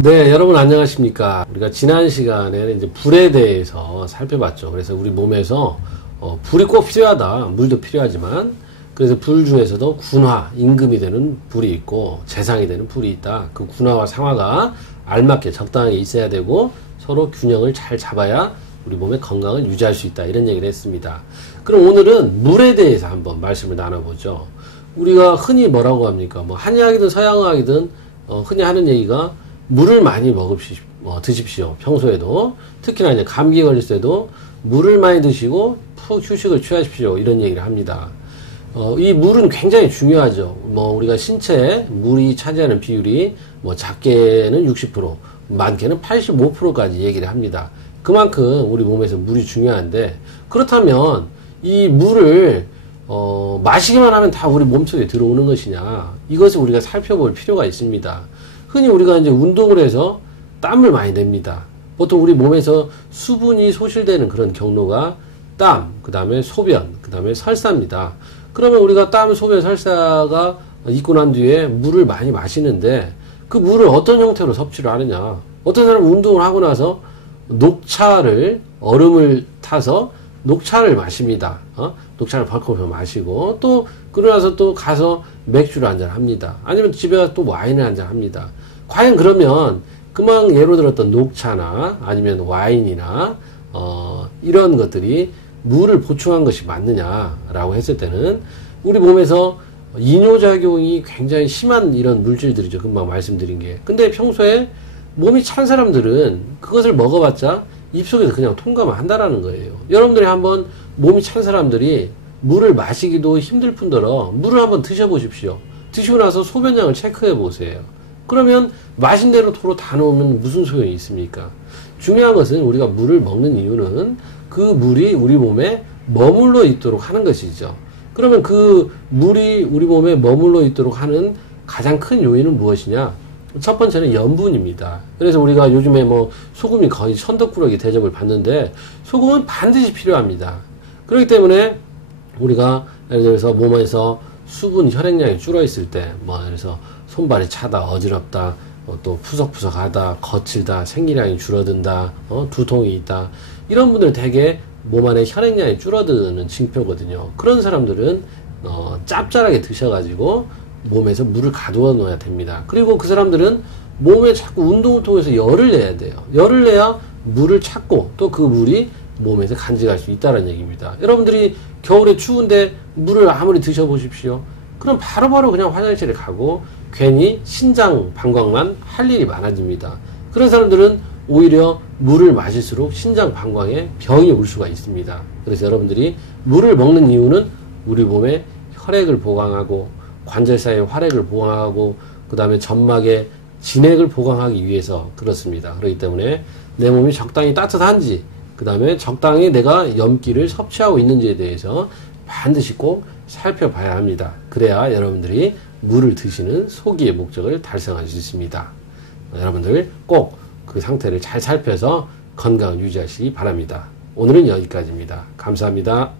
네, 여러분 안녕하십니까. 우리가 지난 시간에 이제 불에 대해서 살펴봤죠. 그래서 우리 몸에서 불이 꼭 필요하다. 물도 필요하지만, 그래서 불 중에서도 군화, 임금이 되는 불이 있고 재상이 되는 불이 있다. 그 군화와 상화가 알맞게 적당하게 있어야 되고 서로 균형을 잘 잡아야 우리 몸의 건강을 유지할 수 있다. 이런 얘기를 했습니다. 그럼 오늘은 물에 대해서 한번 말씀을 나눠보죠. 우리가 흔히 뭐라고 합니까? 뭐 한의학이든 서양의학이든 흔히 하는 얘기가 물을 많이 드십시오. 평소에도. 특히나 이제 감기에 걸렸을 때도 물을 많이 드시고 푹 휴식을 취하십시오. 이런 얘기를 합니다. 이 물은 굉장히 중요하죠. 뭐 우리가 신체에 물이 차지하는 비율이 뭐 작게는 60%, 많게는 85%까지 얘기를 합니다. 그만큼 우리 몸에서 물이 중요한데, 그렇다면 이 물을 마시기만 하면 다 우리 몸속에 들어오는 것이냐, 이것을 우리가 살펴볼 필요가 있습니다. 흔히 우리가 이제 운동을 해서 땀을 많이 냅니다. 보통 우리 몸에서 수분이 소실되는 그런 경로가 땀, 그 다음에 소변, 그 다음에 설사입니다. 그러면 우리가 땀, 소변, 설사가 있고 난 뒤에 물을 많이 마시는데, 그 물을 어떤 형태로 섭취를 하느냐. 어떤 사람은 운동을 하고 나서 얼음을 타서 녹차를 마십니다. 녹차를 벌컥 마시고, 또 그러고 나서 또 가서 맥주를 한잔 합니다. 아니면 집에 가서 또 와인을 한잔 합니다. 과연 그러면 그만 예로 들었던 녹차나 아니면 와인이나 이런 것들이 물을 보충한 것이 맞느냐라고 했을 때는, 우리 몸에서 이뇨작용이 굉장히 심한 이런 물질들이죠. 금방 말씀드린 게. 근데 평소에 몸이 찬 사람들은 그것을 먹어봤자 입속에서 그냥 통과만 한다라는 거예요. 여러분들이 한번 몸이 찬 사람들이 물을 마시기도 힘들 뿐더러 물을 한번 드셔보십시오. 드시고 나서 소변량을 체크해 보세요. 그러면 마신 대로 도로 다 넣으면 무슨 소용이 있습니까? 중요한 것은 우리가 물을 먹는 이유는 그 물이 우리 몸에 머물러 있도록 하는 것이죠. 그러면 그 물이 우리 몸에 머물러 있도록 하는 가장 큰 요인은 무엇이냐? 첫 번째는 염분입니다. 그래서 우리가 요즘에 뭐 소금이 거의 천덕꾸러기 대접을 받는데, 소금은 반드시 필요합니다. 그렇기 때문에 우리가 예를 들어서 몸에서 수분 혈액량이 줄어 있을 때, 뭐 그래서 손발이 차다, 어지럽다, 또 푸석푸석하다, 거칠다, 생리량이 줄어든다, 두통이 있다, 이런 분들 되게 몸 안에 혈액량이 줄어드는 징표거든요. 그런 사람들은 짭짤하게 드셔가지고 몸에서 물을 가두어 놓아야 됩니다. 그리고 그 사람들은 몸에 자꾸 운동을 통해서 열을 내야 돼요. 열을 내야 물을 찾고 또 그 물이 몸에서 간직할 수 있다는 얘기입니다. 여러분들이 겨울에 추운데 물을 아무리 드셔보십시오. 그럼 바로바로 그냥 화장실에 가고 괜히 신장 방광만 할 일이 많아집니다. 그런 사람들은 오히려 물을 마실수록 신장 방광에 병이 올 수가 있습니다. 그래서 여러분들이 물을 먹는 이유는 우리 몸에 혈액을 보강하고 관절 사이의 활액을 보강하고 그 다음에 점막의 진액을 보강하기 위해서 그렇습니다. 그렇기 때문에 내 몸이 적당히 따뜻한지, 그 다음에 적당히 내가 염기를 섭취하고 있는지에 대해서 반드시 꼭 살펴봐야 합니다. 그래야 여러분들이 물을 드시는 소기의 목적을 달성할 수 있습니다. 여러분들 꼭 그 상태를 잘 살펴서 건강을 유지하시기 바랍니다. 오늘은 여기까지입니다. 감사합니다.